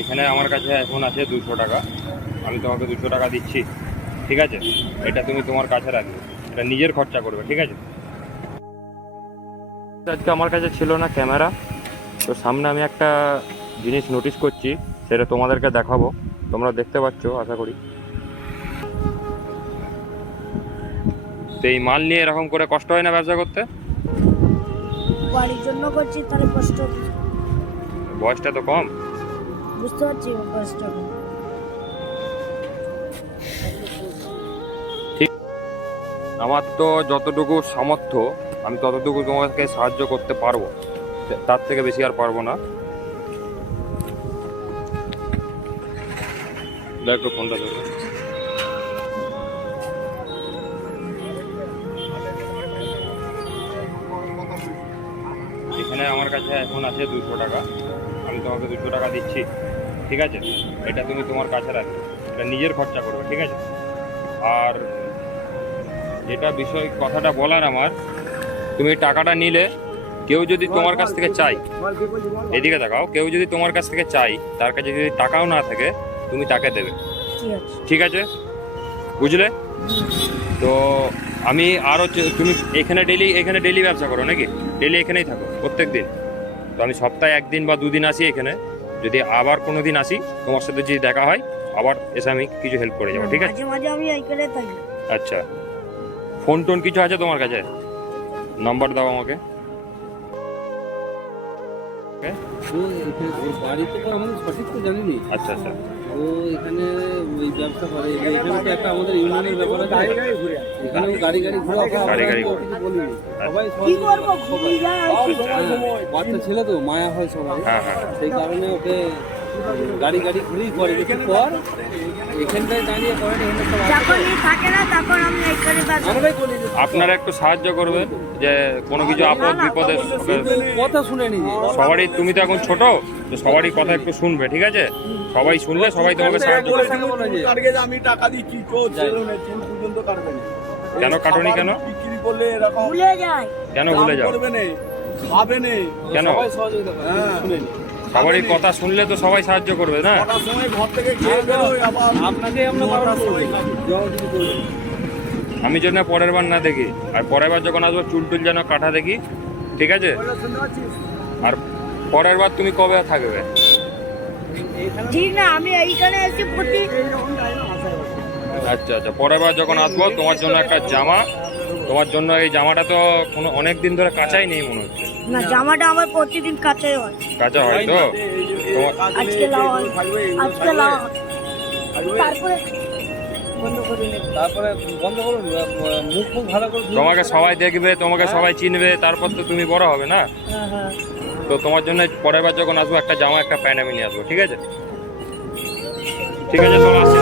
এখানে আমার কাছে এখন আছে 200 টাকা। আমি তোমাকে 200 টাকা দিচ্ছি, ঠিক আছে? এটা তুমি তোমার কাছে রাখবে, এটা নিজের খরচা করবে, ঠিক আছে? আজকে আমার কাছে ছিল না ক্যামেরা, তো সামনে আমি একটা জিনিস নোটিস করছি, সেটা তোমাদেরকে দেখাবো। তোমরা দেখতে পাচ্ছ আশা করি। তো এই মাল নিয়ে এরকম করে কষ্ট হয় না ব্যবসা করতে? বাড়ির জন্য করছি, তাহলে কষ্ট বয়সটা তো কম। বুঝতে পারছি কষ্ট। ঠিক, আমার তো যতটুকু সামর্থ্য আমি ততটুকু তোমাকে সাহায্য করতে পারবো, তার থেকে বেশি আর পারবো না। একটু ফোনটা দেবো। এখানে আমার কাছে এখন আছে 200 টাকা। আমি তোমাকে 200 টাকা দিচ্ছি, ঠিক আছে? এটা তুমি তোমার কাছে রাখবে, এটা নিজের খরচা করবে, ঠিক আছে? আর যেটা বিষয় কথাটা বলার আমার, তুমি টাকাটা নিলে কেউ যদি তোমার কাছ থেকে চাই, এদিকে দেখাও, কেউ যদি তোমার কাছ থেকে চাই, তার কাছে যদি টাকাও না থাকে, তুমি তাকে দেবে, ঠিক আছে। ঠিক আছে? বুঝলে? তো আমি আরও, তুমি এখানে ডেলি ব্যবসা করো নাকি? ডেলি এখানেই থাকো প্রত্যেক দিন? তো আমি সপ্তাহে 1 দিন বা 2 দিন আসি এখানে, যদি আবার কোনো দিন আসি তোমার সাথে যদি দেখা হয়, আবার এসে আমি কিছু হেল্প করে যাবো, ঠিক আছে? মাঝে মাঝে আমি এইখানে থাকি। আচ্ছা, ফোন টোন কিছু আছে তোমার কাছে? নাম্বার দাও আমাকে। বাড়ি তো আমাদের সঠিক তো জানিনি। আচ্ছা আচ্ছা, ও এখানে ওই ব্যবসা করে, এখানে তো একটা আমাদের ইউনিয়নের ব্যাপার আছে, এখানে গাড়ি ঘোরা কিছু বলিনি, সবাই কি করবো, ঘুমিয়ে যায় আর কি করবো। বাচ্চা ছেলে তো মায়া হয় সবাই, হ্যাঁ হ্যাঁ। সেই কারণে ওকে গাড়ি ঘুরেই করে কিছু পর এখানটায় দাঁড়িয়ে করে যখন ই থাকে না তখন আমি এইখানে ব্যবসা করি। আমরাই করি। আপনারা একটু সাহায্য করবেন, যে কোনো কিছু আপদ বিপদে কথা শুনে নি সবারই, তুমি তো এখন ছোট, তো সবারই কথা একটু শুনবে, ঠিক আছে? সবাই শুনলে সবাই তোমাকে সাহায্য করবে। আমি টাকা দিচ্ছি, চোর ছিল না, 3 পর্যন্ত কাটবে না। কেন কাটুনি কেন? বিক্রি করলে এরকম ভুলে যায়। কেন ভুলে যাও? করবে না, খাবে না। কেন? সবাই সহযোগিতা করে হ্যাঁ। শুনে নি। সবারই কথা শুনলে তো সবাই সাহায্য করবে না? কটার সময় ঘর থেকে খেয়ে বেরোয়, আবার আপনাকে আমরা বারণ করবো জবাব দিতে করবেন। আমি যেন পরের বার না দেখি, আর পরের বার যখন আসবো চুল টুল যেন কাটা দেখি, ঠিক আছে? শুনতে পাচ্ছিস? আর পরের বার তুমি কবে থাকবে? ঠিক না, আমি এইখানে এসে প্রতি আচ্ছা আচ্ছা, পরের বার যখন আসবো তোমার জন্য একটা জামা, তোমার জন্য এই জামাটা তো কোনো অনেক দিন ধরে কাচাই নেই মনে হচ্ছে। না, জামাটা আমার প্রতিদিন কাচাই হয়। কাঁচা হয় তো? তোমার আজকে লাও হয়, আজকে লাও হয়। তারপরে বন্ধ করে নেব। তারপরে বন্ধ করুন, মুখ ভালো করে ধুয়ে তোমাকে সবাই দেখবে, তোমাকে সবাই চিনবে, তারপর তো তুমি বড় হবে না? হ্যাঁ হ্যাঁ। তো তোমার জন্য পরের বার যখন আসবো একটা জামা একটা প্যান্ট আমি নিয়ে আসবো, ঠিক আছে? ঠিক আছে, চলো আসছি।